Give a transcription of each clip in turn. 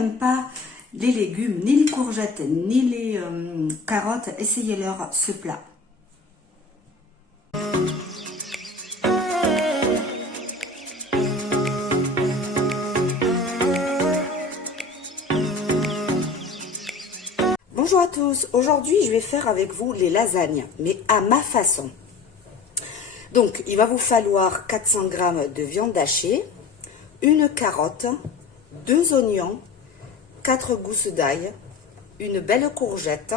n'aiment pas les légumes, ni les courgettes, ni les carottes, essayez-leur ce plat. Bonjour à tous, aujourd'hui je vais faire avec vous les lasagnes, mais à ma façon. Donc il va vous falloir 400 g de viande hachée, une carotte, 2 oignons, 4 gousses d'ail, une belle courgette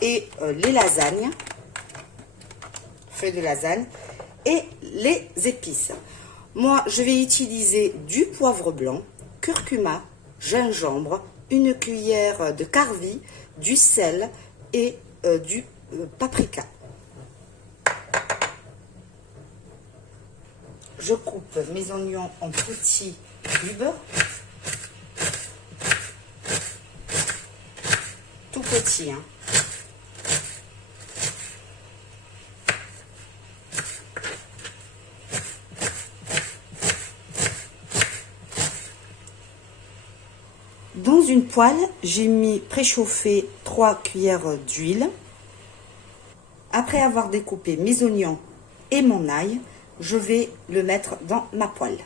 et les lasagnes, feuilles de lasagne et les épices. Moi je vais utiliser du poivre blanc, curcuma, gingembre, une cuillère de carvi, du sel et du paprika. Je coupe mes oignons en petits cubes, tout petits, hein. Dans une poêle, j'ai mis préchauffer 3 cuillères d'huile. Après avoir découpé mes oignons et mon ail, je vais le mettre dans ma poêle.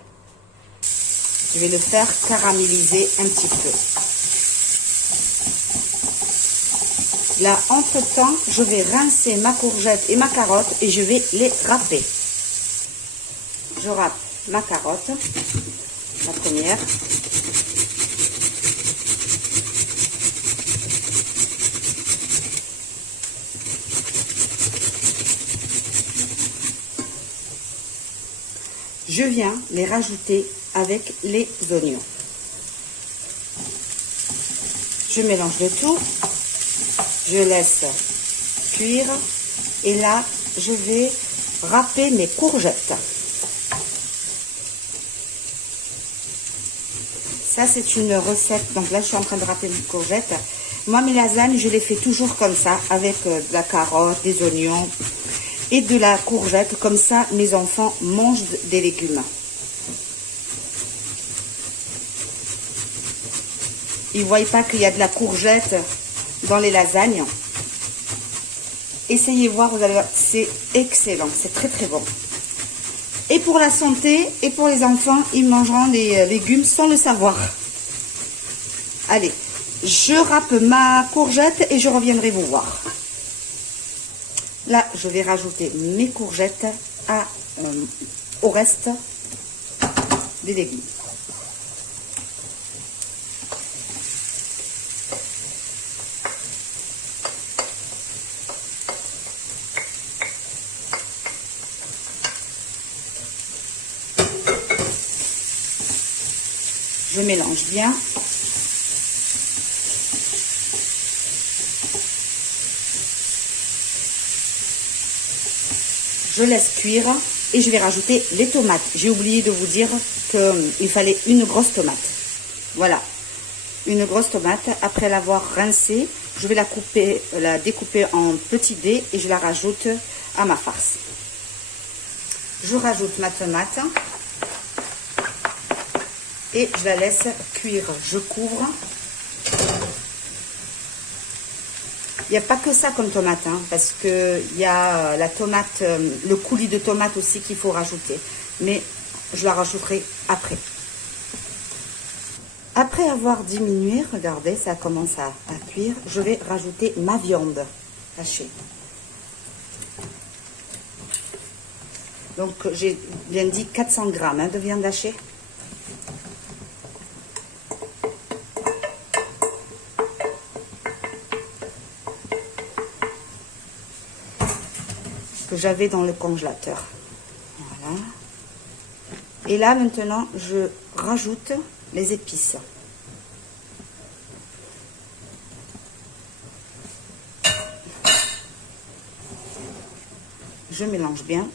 Je vais le faire caraméliser un petit peu. Là, entre-temps, je vais rincer ma courgette et ma carotte et je vais les râper. Je râpe ma carotte, la première. Je viens les rajouter avec les oignons. Je mélange le tout. Je laisse cuire. Et là, je vais râper mes courgettes. Ça, c'est une recette. Donc là, je suis en train de râper mes courgettes. Moi, mes lasagnes, je les fais toujours comme ça, avec de la carotte, des oignons et de la courgette. Comme ça, mes enfants mangent des légumes. Ils ne voient pas qu'il y a de la courgette dans les lasagnes. Essayez voir, vous allez voir, c'est excellent, c'est très très bon. Et pour la santé, et pour les enfants, ils mangeront des légumes sans le savoir. Allez, je râpe ma courgette et je reviendrai vous voir. Là, je vais rajouter mes courgettes au reste des légumes. Je mélange bien. Je laisse cuire et je vais rajouter les tomates. J'ai oublié de vous dire qu'il fallait une grosse tomate. Voilà, une grosse tomate. Après l'avoir rincée, je vais la découper en petits dés et je la rajoute à ma farce. Je rajoute ma tomate et je la laisse cuire. Je couvre. Il n'y a pas que ça comme tomate, hein, parce qu'il y a la tomate, le coulis de tomate aussi qu'il faut rajouter. Mais je la rajouterai après. Après avoir diminué, regardez, ça commence à cuire. Je vais rajouter ma viande hachée. Donc j'ai bien dit 400 g de viande hachée. Que j'avais dans le congélateur. Voilà. Et là maintenant je rajoute les épices. Je mélange bien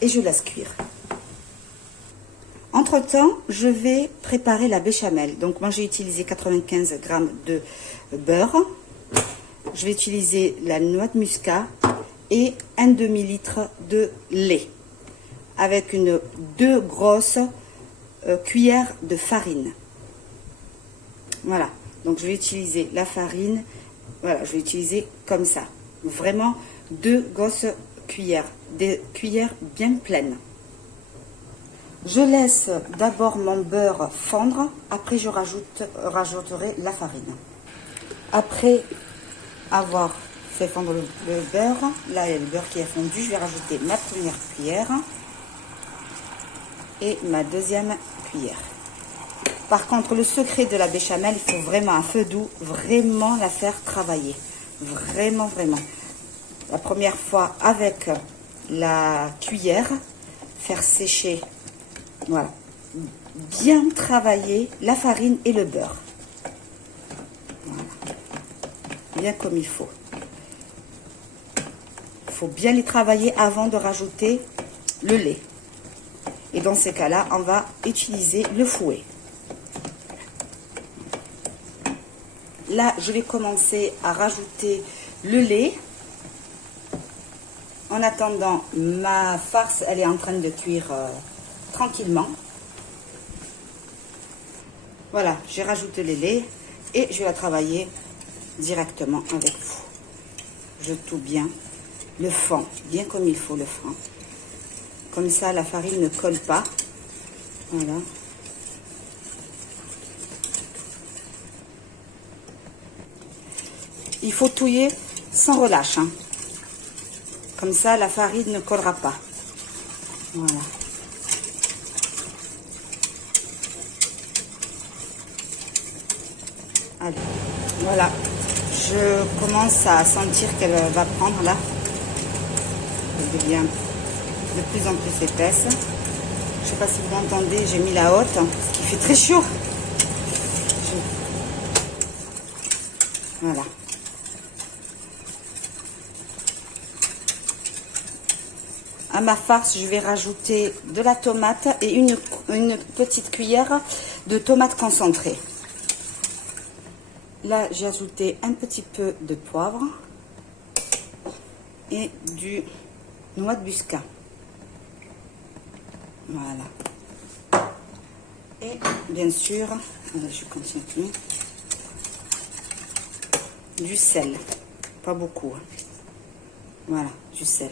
et je laisse cuire. Entre temps, je vais préparer la béchamel. Donc moi j'ai utilisé 95 g de beurre. Je vais utiliser la noix de muscade et un demi-litre de lait avec 2 grosses cuillères de farine. Voilà, donc je vais utiliser la farine, voilà, je vais utiliser comme ça. Vraiment 2 grosses cuillères, des cuillères bien pleines. Je laisse d'abord mon beurre fondre, après je rajouterai la farine. Après avoir fait fondre le beurre, là il y a le beurre qui est fondu, je vais rajouter ma première cuillère et ma deuxième cuillère. Par contre, le secret de la béchamel, il faut vraiment à feu doux, vraiment la faire travailler. Vraiment, vraiment. La première fois avec la cuillère, faire sécher, voilà, bien travailler la farine et le beurre. Voilà. Bien comme il faut. Il faut bien les travailler avant de rajouter le lait. Et dans ces cas-là, on va utiliser le fouet. Là, je vais commencer à rajouter le lait. En attendant, ma farce, elle est en train de cuire tranquillement. Voilà, j'ai rajouté le lait et je vais la travailler directement avec vous. Je tout bien. Le fond, bien comme il faut le fond. Comme ça, la farine ne colle pas. Voilà. Il faut touiller sans relâche. Hein. Comme ça, la farine ne collera pas. Voilà. Allez. Voilà. Je commence à sentir qu'elle va prendre là. Elle devient de plus en plus épaisse. Je ne sais pas si vous m'entendez, j'ai mis la haute, parce qu'il fait très chaud. Voilà. À ma farce, je vais rajouter de la tomate et une petite cuillère de tomate concentrée. Là, j'ai ajouté un petit peu de poivre et du noix de muscat. Voilà. Et bien sûr, je continue, du sel. Pas beaucoup. Voilà, du sel.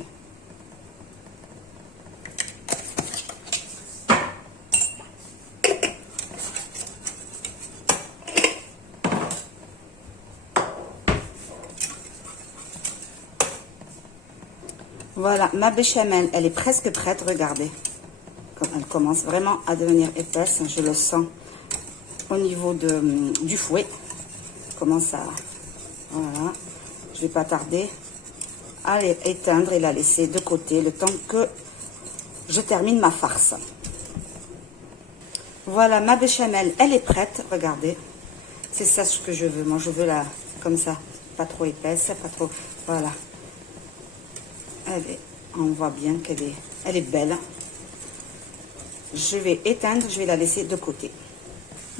Voilà, ma béchamel, elle est presque prête, regardez. Elle commence vraiment à devenir épaisse, je le sens au niveau du fouet. Elle commence à... Voilà, je ne vais pas tarder à l'éteindre et la laisser de côté le temps que je termine ma farce. Voilà, ma béchamel, elle est prête, regardez. C'est ça ce que je veux, moi je veux la comme ça, pas trop épaisse, pas trop... Voilà. On voit bien qu'elle est belle. Je vais éteindre, je vais la laisser de côté.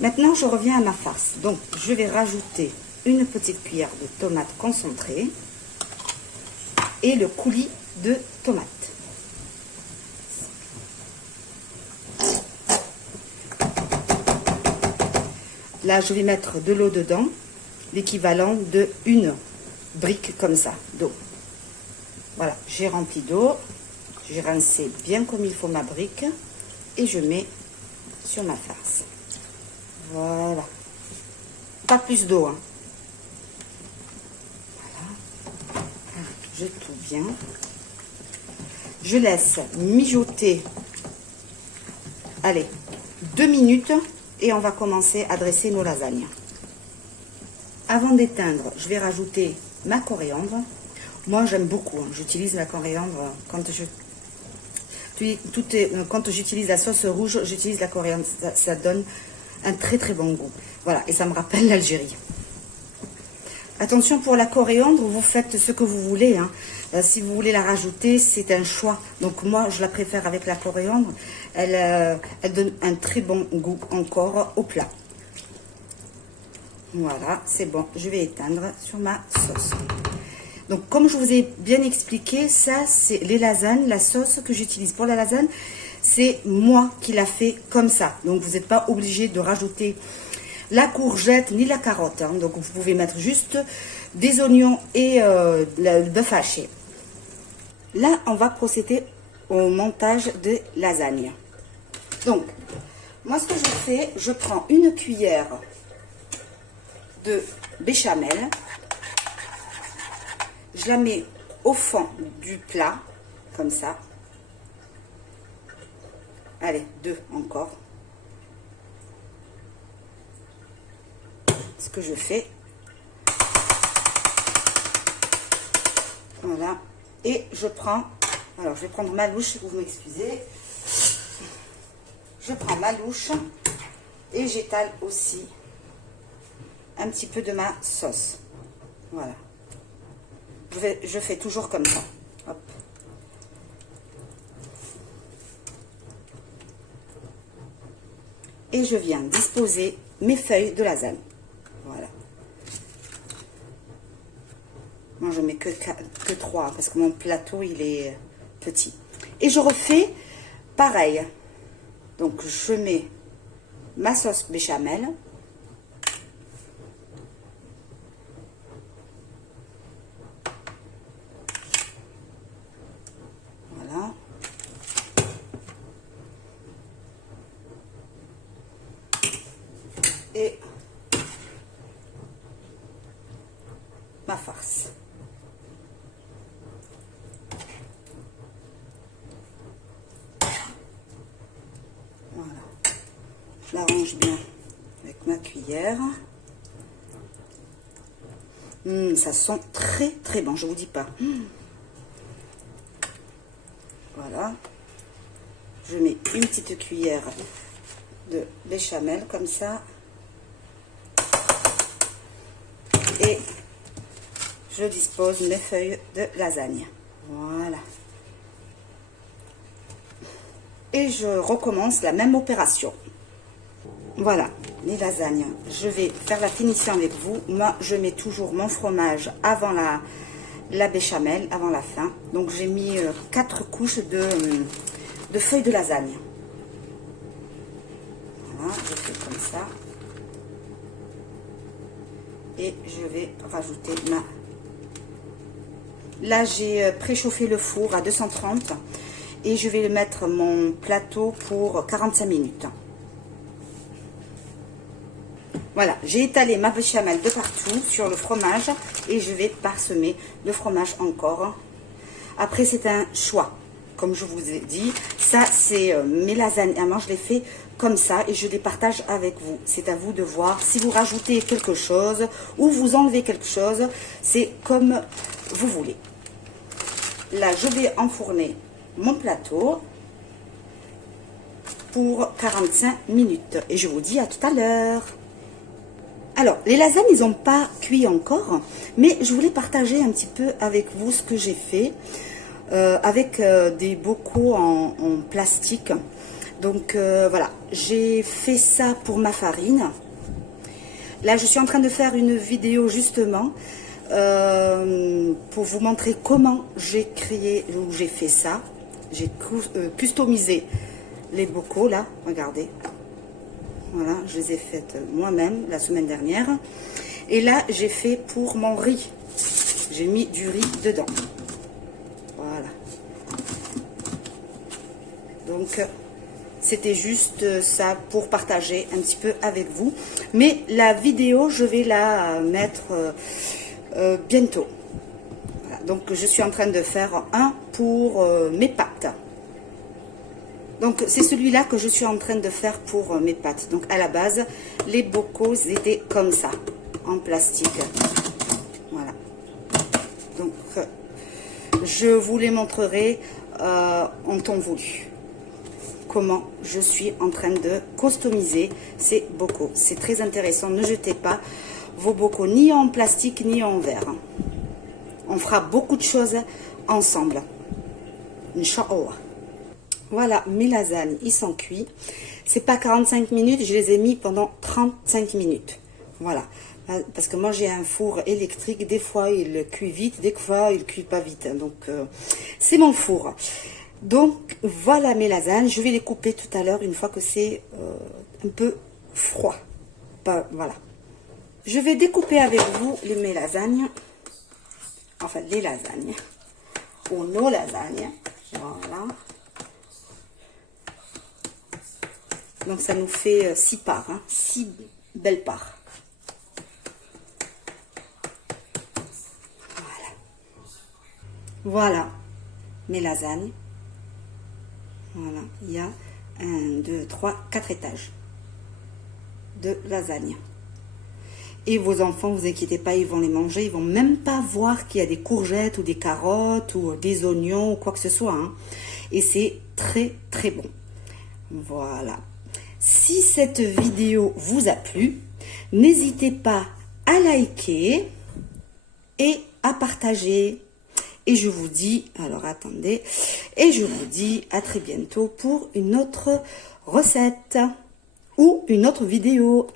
Maintenant, je reviens à ma farce. Donc, je vais rajouter une petite cuillère de tomate concentrée et le coulis de tomate. Là, je vais mettre de l'eau dedans, l'équivalent de une brique comme ça d'eau. Voilà, j'ai rempli d'eau, j'ai rincé bien comme il faut ma brique et je mets sur ma farce. Voilà. Pas plus d'eau. Hein. Voilà. Je tout bien. Je laisse mijoter, allez, 2 minutes et on va commencer à dresser nos lasagnes. Avant d'éteindre, je vais rajouter ma coriandre. Moi, j'aime beaucoup. Hein. J'utilise la coriandre quand quand j'utilise la sauce rouge, j'utilise la coriandre. Ça donne un très très bon goût. Voilà, et ça me rappelle l'Algérie. Attention pour la coriandre, vous faites ce que vous voulez. Hein. Si vous voulez la rajouter, c'est un choix. Donc moi, je la préfère avec la coriandre. Elle donne un très bon goût encore au plat. Voilà, c'est bon. Je vais éteindre sur ma sauce. Donc, comme je vous ai bien expliqué, ça, c'est les lasagnes, la sauce que j'utilise pour la lasagne, c'est moi qui la fais comme ça. Donc, vous n'êtes pas obligé de rajouter la courgette ni la carotte. Hein. Donc vous pouvez mettre juste des oignons et le bœuf haché. Là, on va procéder au montage de lasagne. Donc, moi ce que je fais, je prends une cuillère de béchamel. Je la mets au fond du plat, comme ça. Allez, 2 encore. Ce que je fais. Voilà. Et je prends, alors je vais prendre ma louche, vous m'excusez. Je prends ma louche et j'étale aussi un petit peu de ma sauce. Voilà. Je fais toujours comme ça. Hop. Et je viens disposer mes feuilles de lasagne. Voilà. Moi, je mets que 3 parce que mon plateau, il est petit. Et je refais pareil. Donc, je mets ma sauce béchamel. Voilà. Et ma farce. Voilà. Je l'arrange bien avec ma cuillère. Ça sent très très bon, je vous dis pas. Voilà. Je mets une petite cuillère de béchamel comme ça. Et je dispose mes feuilles de lasagne. Voilà. Et je recommence la même opération. Voilà, les lasagnes. Je vais faire la finition avec vous. Moi, je mets toujours mon fromage avant la béchamel, avant la fin. Donc, j'ai mis 4 couches de feuilles de lasagne. Voilà, je fais comme ça. Et je vais rajouter ma... Là, j'ai préchauffé le four à 230 et je vais mettre mon plateau pour 45 minutes. Voilà, j'ai étalé ma béchamel de partout sur le fromage et je vais parsemer le fromage encore. Après, c'est un choix. Comme je vous ai dit, ça, c'est mes lasagnes. Moi, je les fais comme ça et je les partage avec vous. C'est à vous de voir si vous rajoutez quelque chose ou vous enlevez quelque chose. C'est comme vous voulez. Là, je vais enfourner mon plateau pour 45 minutes. Et je vous dis à tout à l'heure. Alors, les lasagnes, ils n'ont pas cuit encore, mais je voulais partager un petit peu avec vous ce que j'ai fait avec des bocaux en plastique. Donc, voilà, j'ai fait ça pour ma farine. Là, je suis en train de faire une vidéo justement pour vous montrer comment j'ai créé ou j'ai fait ça. J'ai customisé les bocaux, là, regardez. Voilà, je les ai faites moi-même la semaine dernière. Et là, j'ai fait pour mon riz. J'ai mis du riz dedans. Voilà. Donc, c'était juste ça pour partager un petit peu avec vous. Mais la vidéo, je vais la mettre bientôt. Voilà. Donc, je suis en train de faire un pour mes pâtes. Donc, c'est celui-là que je suis en train de faire pour mes pâtes. Donc, à la base, les bocaux étaient comme ça, en plastique. Voilà. Donc, je vous les montrerai en temps voulu. Comment je suis en train de customiser ces bocaux. C'est très intéressant. Ne jetez pas vos bocaux ni en plastique ni en verre. On fera beaucoup de choses ensemble. Inch'Allah. Voilà, mes lasagnes, ils sont cuits. C'est pas 45 minutes, je les ai mis pendant 35 minutes. Voilà. Parce que moi, j'ai un four électrique. Des fois, il cuit vite, des fois, il cuit pas vite. Donc, c'est mon four. Donc, voilà mes lasagnes. Je vais les couper tout à l'heure, une fois que c'est un peu froid. pas, voilà. Je vais découper avec vous mes lasagnes. Enfin, les lasagnes. Ou nos lasagnes. Voilà. Donc, ça nous fait 6 parts. Hein, 6 belles parts. Voilà. Voilà mes lasagnes. Voilà. Il y a 1, 2, 3, 4 étages de lasagne. Et vos enfants, vous inquiétez pas, ils vont les manger. Ils vont même pas voir qu'il y a des courgettes ou des carottes ou des oignons ou quoi que ce soit. Hein. Et c'est très très bon. Voilà. Si cette vidéo vous a plu, n'hésitez pas à liker et à partager. Et je vous dis, alors attendez, et je vous dis à très bientôt pour une autre recette ou une autre vidéo.